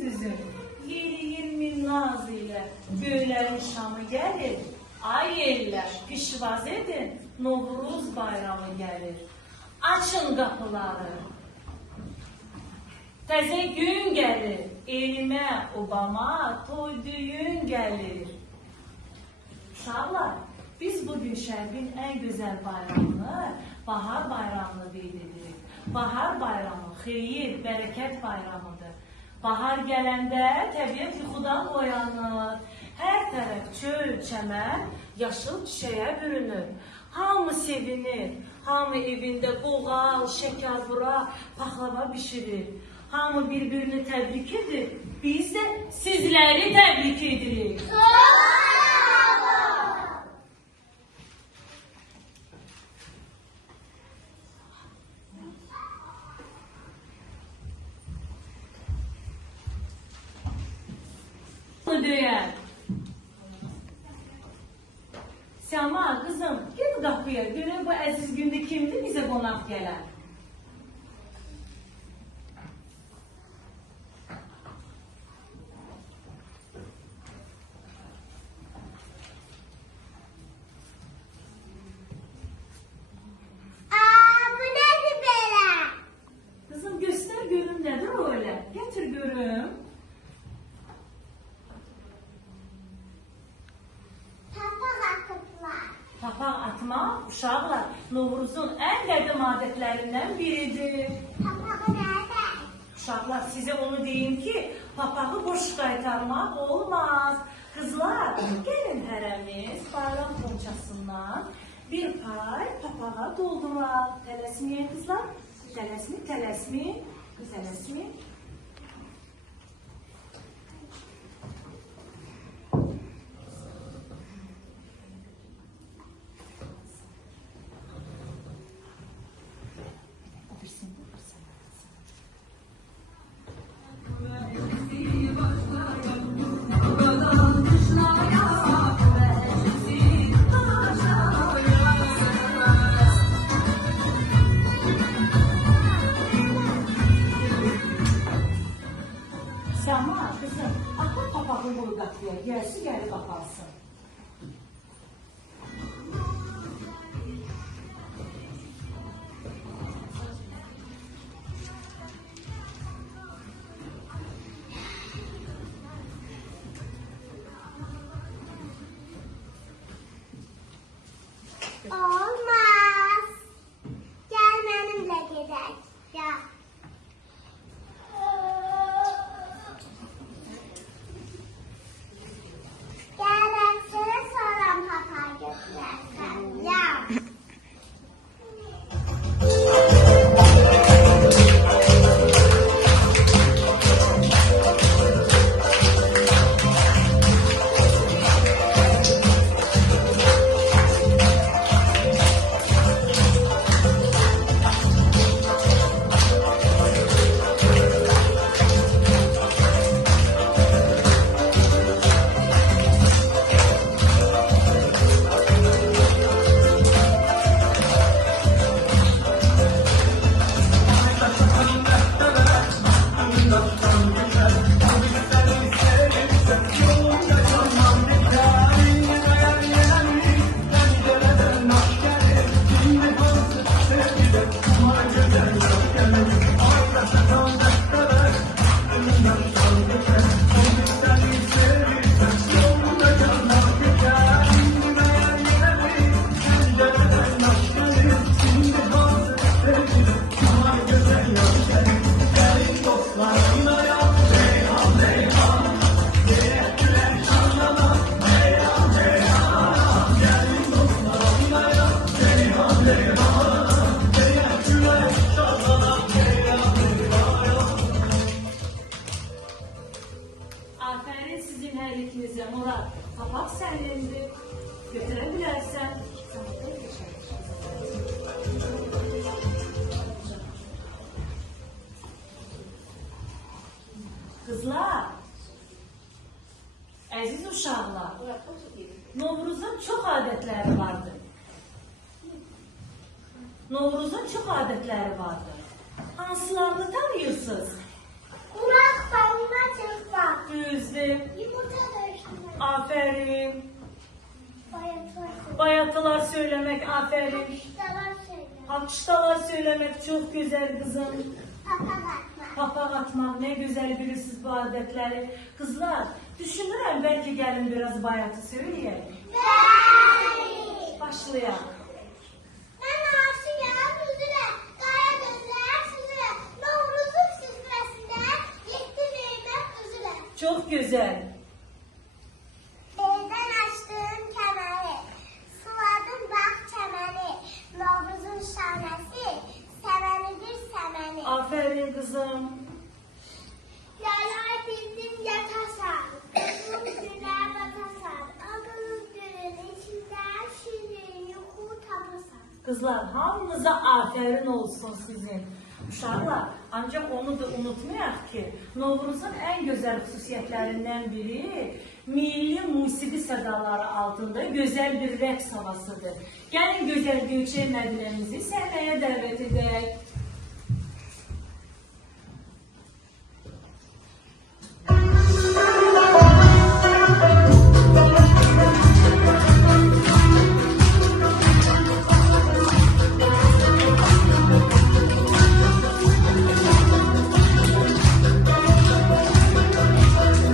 gündüzün, yeri naz ile göylerin şamı gelir. Ay eller, pişvaz edin, Novruz bayramı gelir. Açın kapıları. Təzə gün gelir, elime, obama, toy düğün gelir. Uşaqlar, biz bugün şərqin en güzel bayramını, bahar bayramını qeyd edirik. Bahar bayramı, xeyir, bereket bayramıdır. Bahar gələndə təbiət yuxudan oyanır. Hər tərəf çöl, çəmən, yaşıl çiçəyə bürünür. Hamı sevinir, hamı evində qoğal, şəkər bura, paxlava bişirir. Hamı birbirini təbrik edir, biz də sizləri təbrik edirik. Döyər. Səma, qızım, gel qapıya, görün bu əziz gündə kimdir bizə qonaq gələn? Bu nədir belə? Kızım göster görüm nedir öyle. Getir görüm. Papaq atıblar. Papaq atma uşaqlar Novruzun en qədim adətlerinden biridir. Papağı nerede? Uşaqlar size onu diyeyim ki papağı boş qaytarmaq olmaz. Kızlar gelin hərəmiz bayram ponçasından bir pay papağa dolduraq. Tələsməyin kızlar. Tələsməyin. Tələsməyin. Səma, kızım, atın papağı boyu qapıya, gəlsi gəlib aparsın. Olmaz. Gel benimle gidelim. Gel. Gel hepsini sonra papağı götürürsen. Gel. Aferin sizin her ikinize Murat. Papaq sənindir. Götürebilirsen. Kızlar, əziz uşaqlar, Novruzun çox adətləri vardır. Novruzun çox adətləri vardır. Hansılarını tanıyırsınız? Murat balına çıkma. Düzdür. Yumurta döşme. Aferin. Bayatlar. Bayatılar söylemek aferin. Kuşlar söyle. Alkıştalar söylemek çok güzel kızım. Papa bakma. Papak atmak ne güzel bilirsiniz bu adetleri. Kızlar düşünürüm belki gelin biraz bayatı söyleyelim. Bey. Başlayalım. Ben aşığım üzüle. Kara gözler süzüle. Novruzluk süzülesinde gitti büyümek üzüle. Çok güzel. Elden açtığım kemeri, suladım bak çemeni, Novruz'un şanesi, semenidir semeni. Aferin kızım. Yaylar bildim yatasan, uzun güller batasan, adının gülün içinden şirin yuhu tapasan. Kızlar hamınıza aferin olsun sizin. Uşaqlar, ancak onu da unutmayaq ki, Novruzun en güzel xüsusiyyətlərindən biri milli musiqi sədaları altında gözəl bir rəqs havasıdır. Gəlin gözəl Göyçək Mədinəmizi səhnəyə dəvət edək.